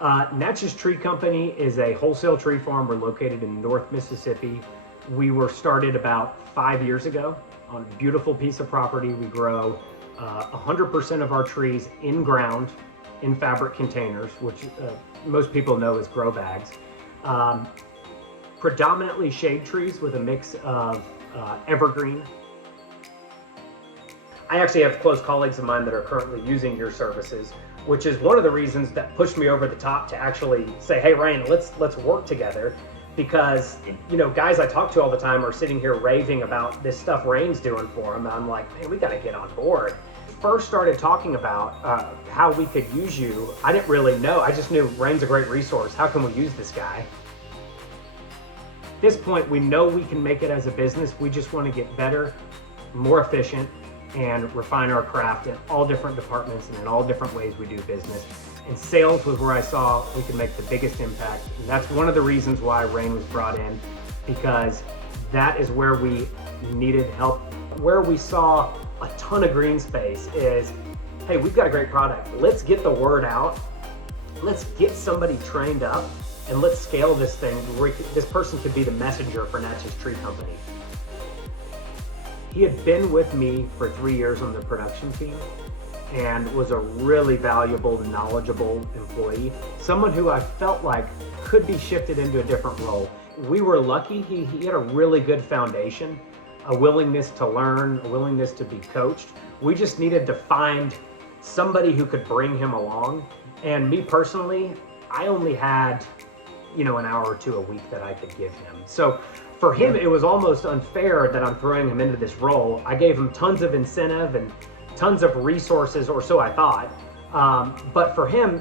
Natchez Tree Company is a wholesale tree farm. We're located in North Mississippi. We were started about 5 years ago on a beautiful piece of property. We grow 100% of our trees in ground in fabric containers, which most people know as grow bags. Predominantly shade trees with a mix of evergreen. I actually have close colleagues of mine that are currently using your services, which is one of the reasons that pushed me over the top to actually say, hey, Rain, let's work together. Because, you know, guys I talk to all the time are sitting here raving about this stuff Rain's doing for them. I'm like, man, we got to get on board. First started talking about how we could use you. I didn't really know. I just knew Rain's a great resource. How can we use this guy? At this point, we know we can make it as a business. We just want to get better, more efficient, and refine our craft in all different departments and in all different ways we do business. And sales was where I saw we could make the biggest impact. And that's one of the reasons why Rain was brought in, because that is where we needed help. Where we saw a ton of green space is, hey, we've got a great product. Let's get the word out. Let's get somebody trained up and let's scale this thing where this person could be the messenger for Natchez Tree Company. He had been with me for 3 years on the production team and was a really valuable, knowledgeable employee. Someone who I felt like could be shifted into a different role. We were lucky. He had a really good foundation, a willingness to learn, a willingness to be coached. We just needed to find somebody who could bring him along. And me personally, I only had, an hour or two a week that I could give him. So for him, it was almost unfair that I'm throwing him into this role. I gave him tons of incentive and tons of resources, or so I thought. But for him,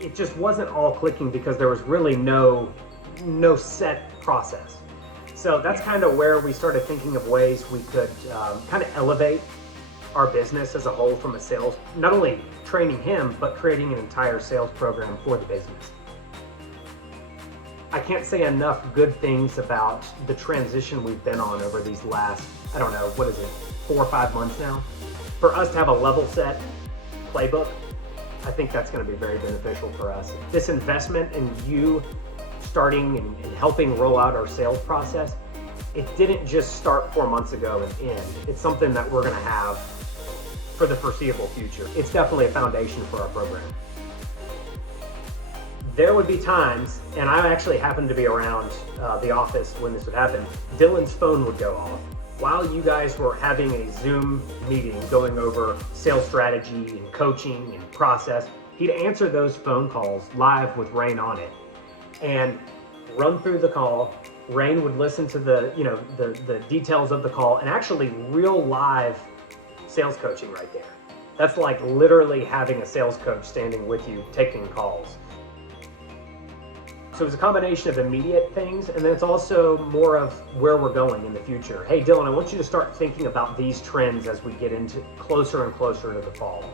it just wasn't all clicking because there was really no set process. So that's kind of where we started thinking of ways we could kind of elevate our business as a whole from a sales, not only training him, but creating an entire sales program for the business. I can't say enough good things about the transition we've been on over these last, 4 or 5 months now. For us to have a level set playbook, I think that's going to be very beneficial for us. This investment in you starting and helping roll out our sales process, it didn't just start 4 months ago and end. It's something that we're going to have for the foreseeable future. It's definitely a foundation for our program. There would be times, and I actually happened to be around the office when this would happen, Dylan's phone would go off while you guys were having a Zoom meeting going over sales strategy and coaching and process. He'd answer those phone calls live with Rain on it and run through the call. Rain would listen to the details of the call, and actually real live sales coaching right there. That's like literally having a sales coach standing with you taking calls. So it's a combination of immediate things, and then it's also more of where we're going in the future. Hey, Dylan, I want you to start thinking about these trends as we get into closer and closer to the fall.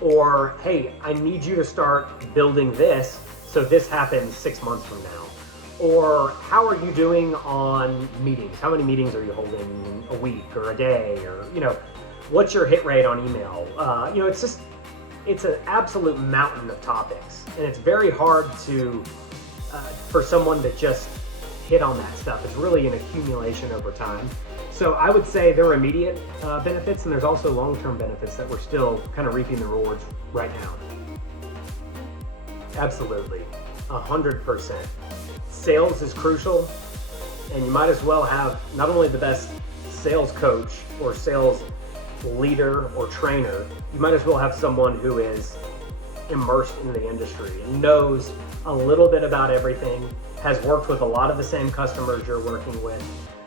Or, hey, I need you to start building this so this happens 6 months from now. Or how are you doing on meetings? How many meetings are you holding a week or a day? Or, what's your hit rate on email? It's an absolute mountain of topics, and it's very hard for someone to just hit on that stuff. It's really an accumulation over time. So I would say there are immediate benefits, and there's also long-term benefits that we're still kind of reaping the rewards right now. Absolutely, 100%. Sales is crucial, and you might as well have not only the best sales coach or sales leader or trainer, you might as well have someone who is immersed in the industry and knows a little bit about everything, has worked with a lot of the same customers you're working with.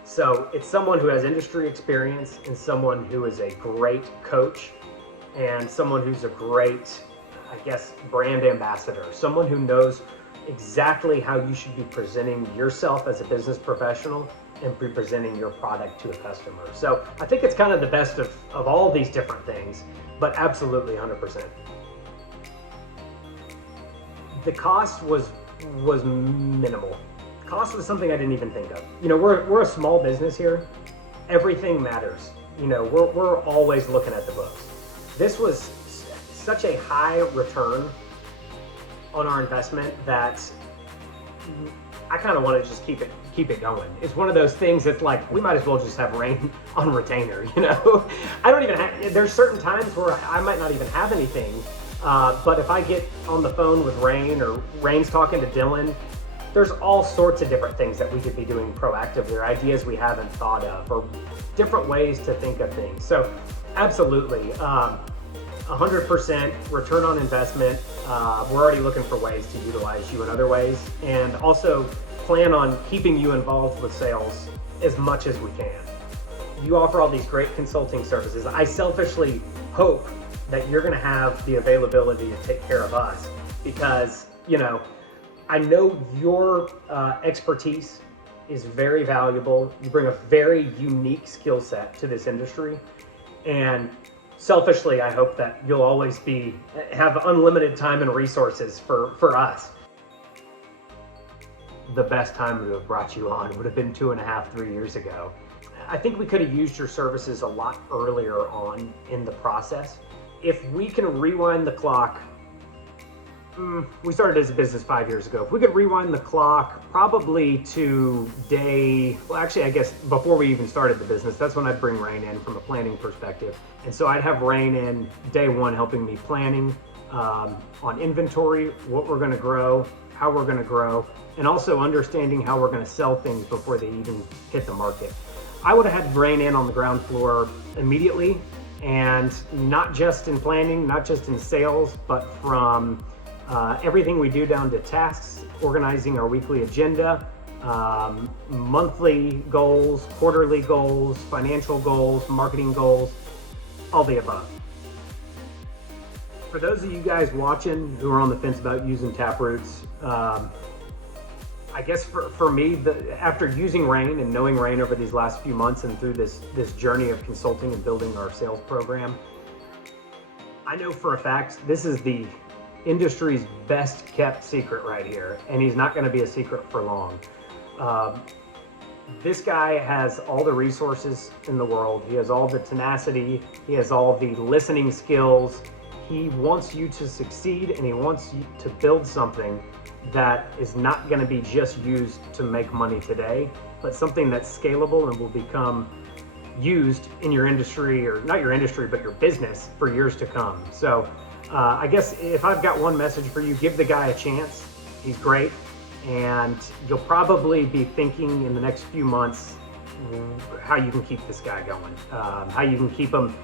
So it's someone who has industry experience and someone who is a great coach and someone who's a great, brand ambassador, someone who knows exactly how you should be presenting yourself as a business professional and be presenting your product to a customer. So I think it's kind of the best of all these different things, but absolutely 100%. The cost was minimal. Cost was something I didn't even think of. We're a small business here. Everything matters. We're always looking at the books. This was such a high return on our investment that I kind of want to just keep it going. It's one of those things that's like, we might as well just have Rain on retainer, you know? I don't even have, there's certain times where I might not even have anything, but if I get on the phone with Rain or Rain's talking to Dylan, there's all sorts of different things that we could be doing proactively, or ideas we haven't thought of, or different ways to think of things. So absolutely, 100% return on investment. We're already looking for ways to utilize you in other ways, and also plan on keeping you involved with sales as much as we can. You offer all these great consulting services. I selfishly hope that you're gonna have the availability to take care of us, because, you know, I know your expertise is very valuable. You bring a very unique skill set to this industry, and selfishly, I hope that you'll always have unlimited time and resources for us. The best time to have brought you on would have been 2.5, 3 years ago. I think we could have used your services a lot earlier on in the process. If we can rewind the clock, we started as a business 5 years ago. If we could rewind the clock probably to I guess before we even started the business, that's when I'd bring Rain in from a planning perspective. And so I'd have Rain in day one, helping me planning on inventory, what we're gonna grow, how we're gonna grow, and also understanding how we're gonna sell things before they even hit the market. I would have had Rain in on the ground floor immediately, and not just in planning, not just in sales, but from everything we do down to tasks, organizing our weekly agenda, monthly goals, quarterly goals, financial goals, marketing goals, all the above. For those of you guys watching who are on the fence about using Taproots, I guess for me, after using Rain and knowing Rain over these last few months and through this journey of consulting and building our sales program, I know for a fact this is the industry's best kept secret right here, and he's not going to be a secret for long. This guy has all the resources in the world. He has all the tenacity. He has all the listening skills. He wants you to succeed, and he wants you to build something that is not going to be just used to make money today, but something that's scalable and will become used in your industry, or not your industry, but your business for years to come. So I guess if I've got one message for you, give the guy a chance. He's great, and you'll probably be thinking in the next few months how you can keep this guy going, how you can keep him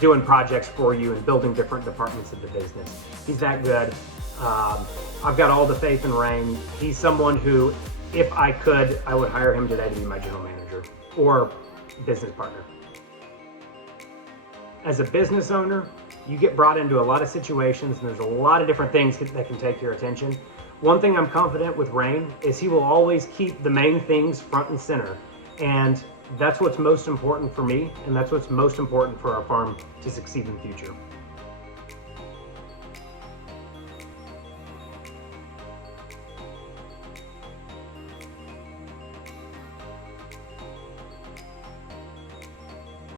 doing projects for you and building different departments of the business. He's that good. I've got all the faith in Rain. He's someone who, if I could, I would hire him today to be my general manager or business partner. As a business owner, you get brought into a lot of situations, and there's a lot of different things that can take your attention. One thing I'm confident with Rain is he will always keep the main things front and center. And that's what's most important for me, and that's what's most important for our farm to succeed in the future.